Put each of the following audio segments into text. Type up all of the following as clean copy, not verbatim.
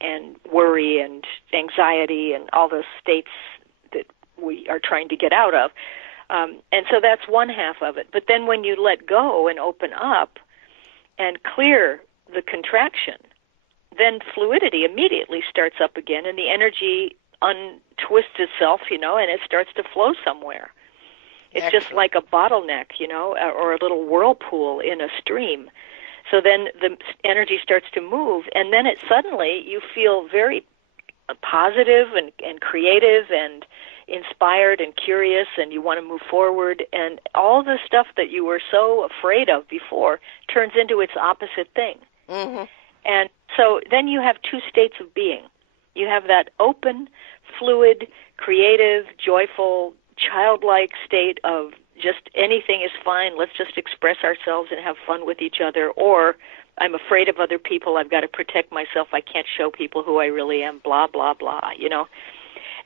and worry and anxiety and all those states that we are trying to get out of. And so that's one half of it. But then when you let go and open up and clear the contraction, then fluidity immediately starts up again, and the energy untwists itself, and it starts to flow somewhere. It's Excellent. just like a bottleneck, or a little whirlpool in a stream. So then the energy starts to move, and then suddenly you feel very positive and creative and inspired and curious, and you want to move forward, and all the stuff that you were so afraid of before turns into its opposite thing. Mm-hmm. And so then you have two states of being. You have that open, fluid, creative, joyful, childlike state of just anything is fine, let's just express ourselves and have fun with each other, or I'm afraid of other people, I've got to protect myself, I can't show people who I really am, blah, blah, blah,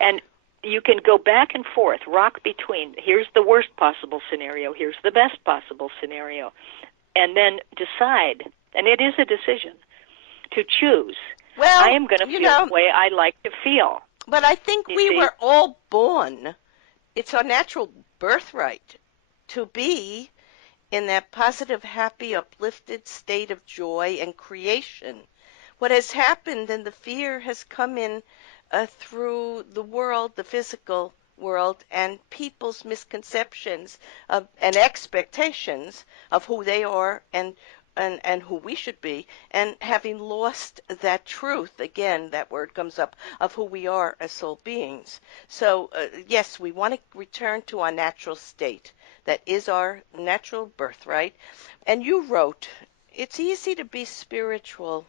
And you can go back and forth, rock between, here's the worst possible scenario, here's the best possible scenario, and then decide, and it is a decision, to choose. Well, I am going to feel the way I like to feel. But I think we were all born, it's our natural birthright to be in that positive, happy, uplifted state of joy and creation. What has happened, and the fear has come in through the world, the physical world, and people's misconceptions and expectations of who they are and who we should be, and having lost that truth, again, that word comes up, of who we are as soul beings. So, yes, we want to return to our natural state. That is our natural birthright. And you wrote, it's easy to be spiritual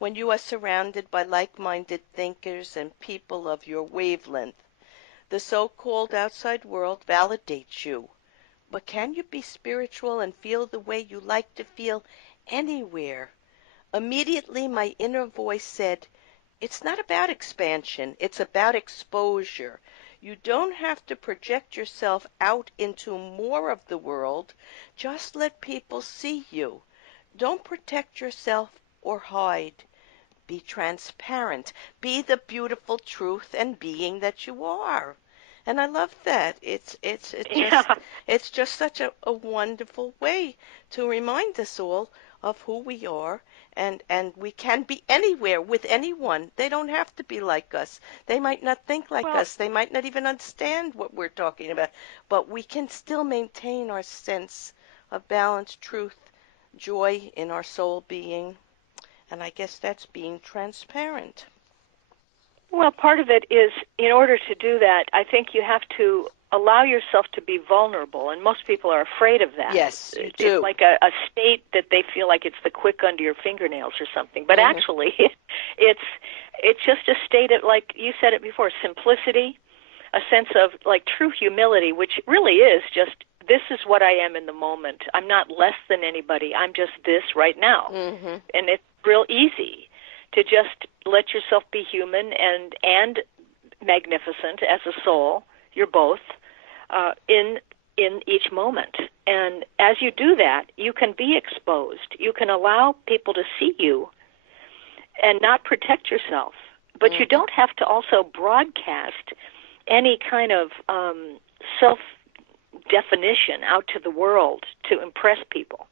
when you are surrounded by like-minded thinkers and people of your wavelength. The so-called outside world validates you. But can you be spiritual and feel the way you like to feel anywhere? Immediately my inner voice said, it's not about expansion, it's about exposure. You don't have to project yourself out into more of the world. Just let people see you. Don't protect yourself or hide. Be transparent. Be the beautiful truth and being that you are. And I love that. It's just such a wonderful way to remind us all of who we are, and we can be anywhere with anyone. They don't have to be like us. They might not think like us. They might not even understand what we're talking about. But we can still maintain our sense of balance, truth, joy in our soul being. And I guess that's being transparent. Well, part of it is, in order to do that, I think you have to allow yourself to be vulnerable, and most people are afraid of that. Yes, you do. It's like a state that they feel like it's the quick under your fingernails or something. But actually, it's just a state of, like you said it before, simplicity, a sense of like true humility, which really is just, this is what I am in the moment. I'm not less than anybody. I'm just this right now. Mm-hmm. And it's real easy to just let yourself be human and magnificent as a soul. You're both in each moment. And as you do that, you can be exposed. You can allow people to see you and not protect yourself. But you don't have to also broadcast any kind of self-definition out to the world to impress people.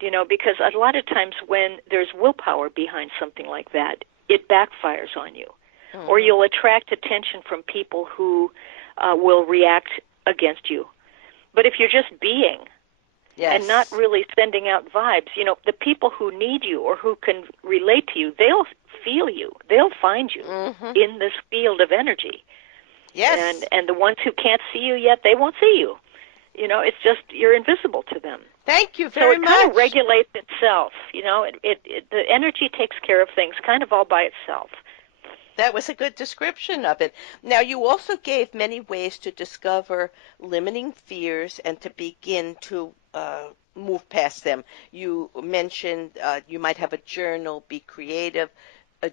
Because a lot of times when there's willpower behind something like that, it backfires on you. Or you'll attract attention from people who will react against you. But if you're just being and not really sending out vibes, the people who need you or who can relate to you, they'll feel you. They'll find you in this field of energy. Yes. And the ones who can't see you yet, they won't see you. It's just you're invisible to them. Thank you very much. So it kind of regulates itself. The energy takes care of things kind of all by itself. That was a good description of it. Now, you also gave many ways to discover limiting fears and to begin to move past them. You mentioned you might have a journal, be creative,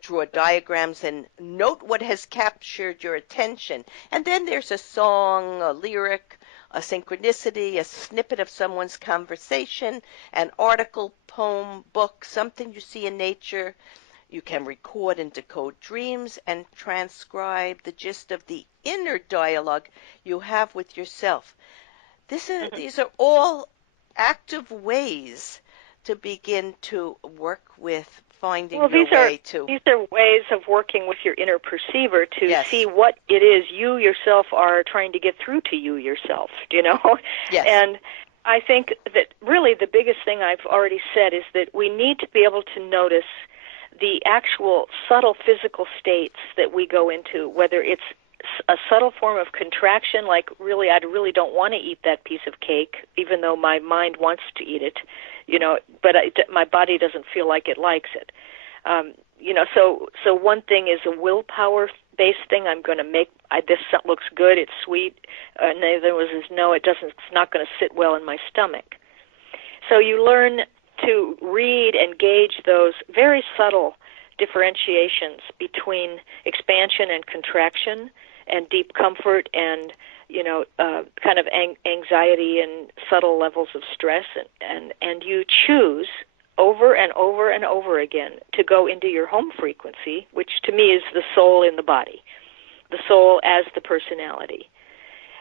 draw diagrams, and note what has captured your attention. And then there's a song, a lyric, a synchronicity, a snippet of someone's conversation, an article, poem, book, something you see in nature. You can record and decode dreams and transcribe the gist of the inner dialogue you have with yourself. These are all active ways to begin to work with finding your way to. These are ways of working with your inner perceiver to Yes. see what it is you yourself are trying to get through to you yourself, you know? Yes. And I think that really the biggest thing I've already said is that we need to be able to notice the actual subtle physical states that we go into, whether it's a subtle form of contraction, like really, I really don't want to eat that piece of cake, even though my mind wants to eat it, you know, but my body doesn't feel like it likes it. You know, so one thing is a willpower-based thing. I'm going to make this looks good, it's sweet. And the other was no, it doesn't. It's not going to sit well in my stomach. So you learn to read and gauge those very subtle differentiations between expansion and contraction, and deep comfort and, you know, kind of anxiety and subtle levels of stress, and you choose over and over and over again to go into your home frequency, which to me is the soul in the body, the soul as the personality,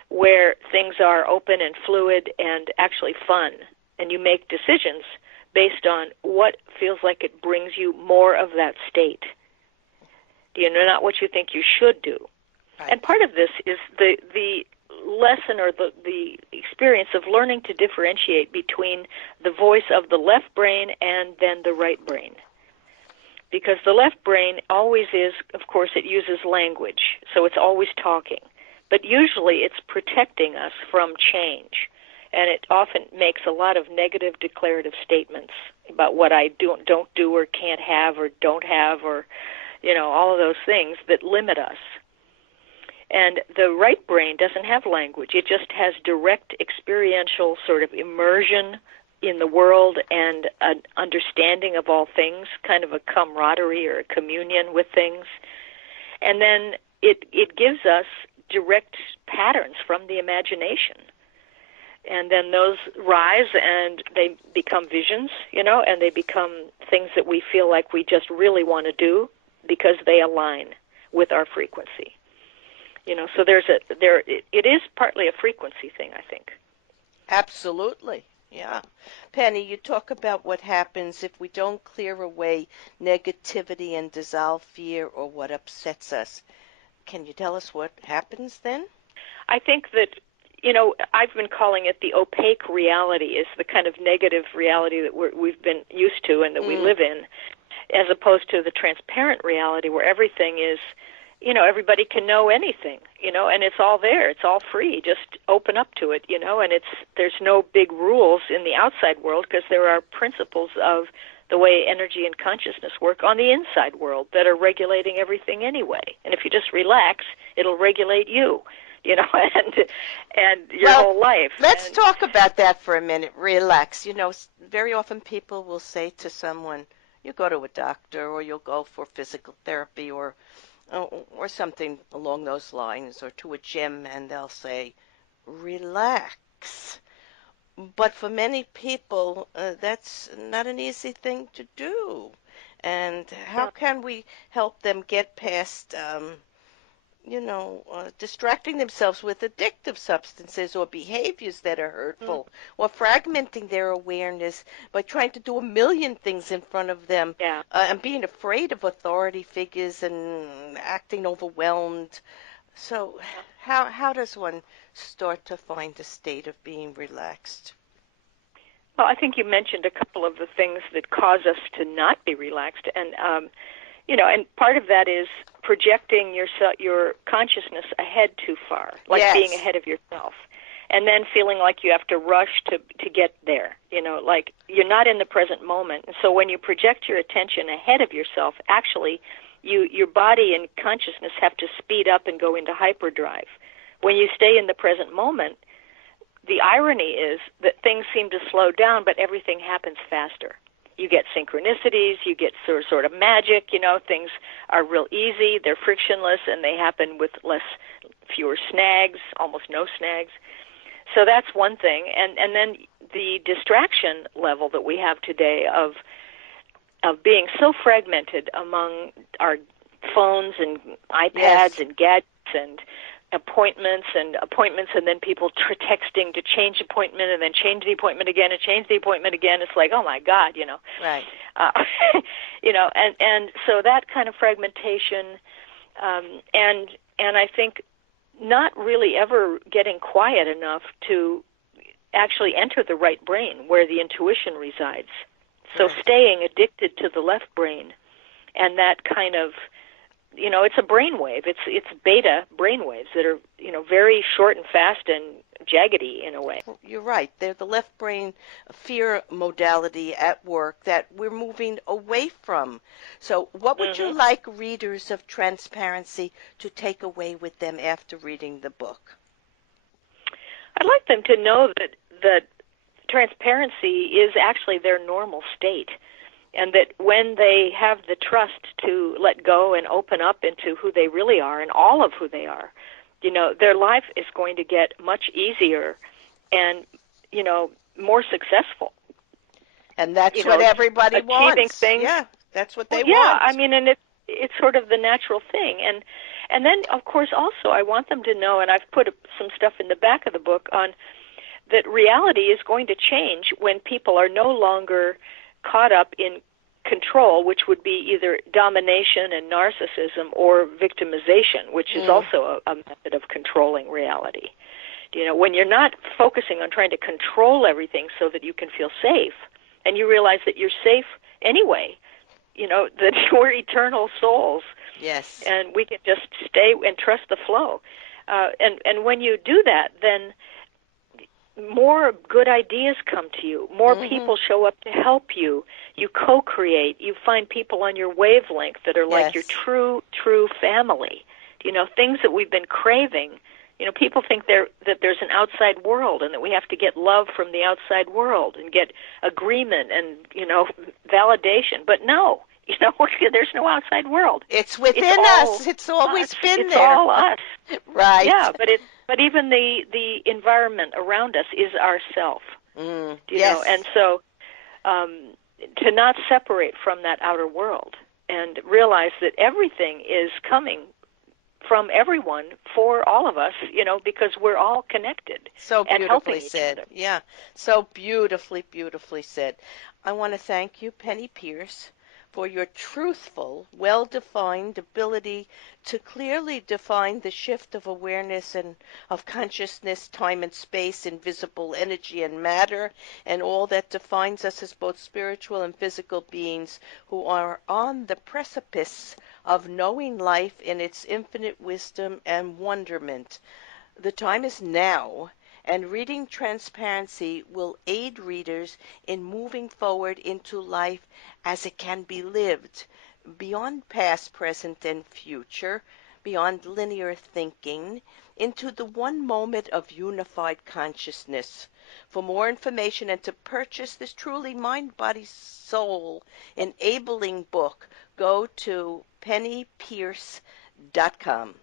where things are open and fluid and actually fun, and you make decisions based on what feels like it brings you more of that state. You know, not what you think you should do. Right. And part of this is the lesson or the experience of learning to differentiate between the voice of the left brain and then the right brain. Because the left brain always is, of course, it uses language, so it's always talking. But usually it's protecting us from change. And it often makes a lot of negative declarative statements about what I don't do or can't have or don't have, or, you know, all of those things that limit us. And the right brain doesn't have language. It just has direct experiential sort of immersion in the world and an understanding of all things, kind of a camaraderie or a communion with things. And then it gives us direct patterns from the imagination. And then those rise and they become visions, you know, and they become things that we feel like we just really want to do because they align with our frequency. You know, so it is partly a frequency thing, I think. Absolutely. Yeah. Penny, you talk about what happens if we don't clear away negativity and dissolve fear or what upsets us. Can you tell us what happens then? I think that, you know, I've been calling it the opaque reality, is the kind of negative reality that we've been used to and that we live in, as opposed to the transparent reality where everything is, you know, everybody can know anything, you know, and it's all there. It's all free. Just open up to it, you know, and there's no big rules in the outside world because there are principles of the way energy and consciousness work on the inside world that are regulating everything anyway. And if you just relax, it'll regulate you. You know, and your whole life. Let's talk about that for a minute. Relax. You know, very often people will say to someone, you go to a doctor or you'll go for physical therapy or something along those lines, or to a gym, and they'll say, relax. But for many people, that's not an easy thing to do. And how can we help them get past distracting themselves with addictive substances or behaviors that are hurtful, or fragmenting their awareness by trying to do a million things in front of them, and being afraid of authority figures and acting overwhelmed. So how does one start to find a state of being relaxed? Well, I think you mentioned a couple of the things that cause us to not be relaxed, and you know, and part of that is projecting your consciousness ahead too far, like being ahead of yourself, and then feeling like you have to rush to get there, you know, like you're not in the present moment. And so when you project your attention ahead of yourself, actually your body and consciousness have to speed up and go into hyperdrive. When you stay in the present moment, the irony is that things seem to slow down, but everything happens faster. You get synchronicities, you get sort of magic, you know, things are real easy, they're frictionless, and they happen with fewer snags, almost no snags. So that's one thing. And then the distraction level that we have today of of being so fragmented among our phones and iPads Yes. and gadgets and appointments, and then people texting to change appointment and then change the appointment again and change the appointment again. It's like, oh my God, Right. uh, and so that kind of fragmentation, and I think not really ever getting quiet enough to actually enter the right brain where the intuition resides. So Right. staying addicted to the left brain, and that kind of, it's a brainwave. It's beta brainwaves that are, very short and fast and jaggedy in a way. You're right. They're the left brain fear modality at work that we're moving away from. So what would you like readers of Transparency to take away with them after reading the book? I'd like them to know that transparency is actually their normal state, and that when they have the trust to let go and open up into who they really are and all of who they are, their life is going to get much easier and, more successful. And that's what everybody achieving wants. Things. Yeah, that's what they Yeah, want. I mean, and it's sort of the natural thing. And then, of course, also I want them to know, and I've put some stuff in the back of the book on that reality is going to change when people are no longer caught up in control, which would be either domination and narcissism or victimization, which is also a method of controlling reality. When you're not focusing on trying to control everything so that you can feel safe, and you realize that you're safe anyway, that we're eternal souls. Yes. And we can just stay and trust the flow. And when you do that, then more good ideas come to you. More people show up to help you. You co-create. You find people on your wavelength that are like your true family. Things that we've been craving. People think that there's an outside world and that we have to get love from the outside world and get agreement and, validation. But no, there's no outside world. It's within us. It's always been there. It's all us. Right. Yeah, but even the environment around us is ourself. Yes. And so to not separate from that outer world and realize that everything is coming from everyone for all of us, because we're all connected. So and helping beautifully each said. other. Yeah. So beautifully, beautifully said. I want to thank you, Penney Peirce, for your truthful, well-defined ability to clearly define the shift of awareness and of consciousness, time and space, invisible energy and matter, and all that defines us as both spiritual and physical beings who are on the precipice of knowing life in its infinite wisdom and wonderment. The time is now, and reading Transparency will aid readers in moving forward into life as it can be lived, beyond past, present, and future, beyond linear thinking, into the one moment of unified consciousness. For more information and to purchase this truly mind, body, soul enabling book, go to pennypeirce.com.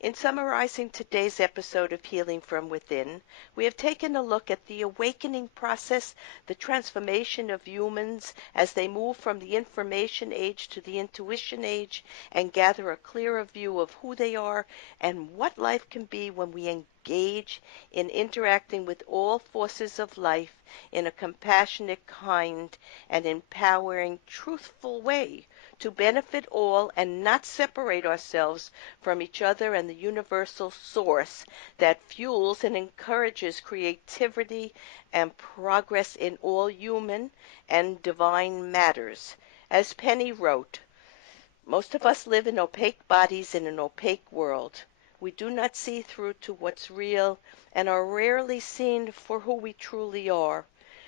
In summarizing today's episode of Healing from Within, we have taken a look at the awakening process, the transformation of humans as they move from the information age to the intuition age and gather a clearer view of who they are and what life can be when we engage in interacting with all forces of life in a compassionate, kind, and empowering, truthful way to benefit all and not separate ourselves from each other and the universal source that fuels and encourages creativity and progress in all human and divine matters. As Penny wrote, most of us live in opaque bodies in an opaque world. We do not see through to what's real and are rarely seen for who we truly are.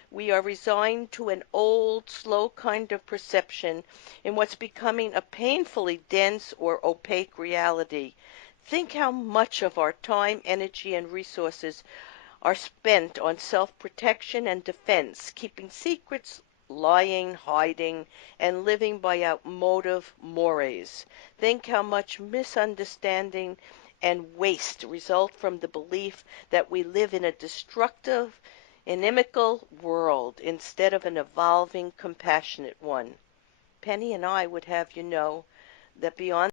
We are resigned to an old, slow kind of perception in what's becoming a painfully dense or opaque reality. Think how much of our time, energy, and resources are spent on self-protection and defense, keeping secrets, lying, hiding, and living by outmoded mores. Think how much misunderstanding and waste result from the belief that we live in a destructive, inimical world instead of an evolving, compassionate one. Penny and I would have you know that beyond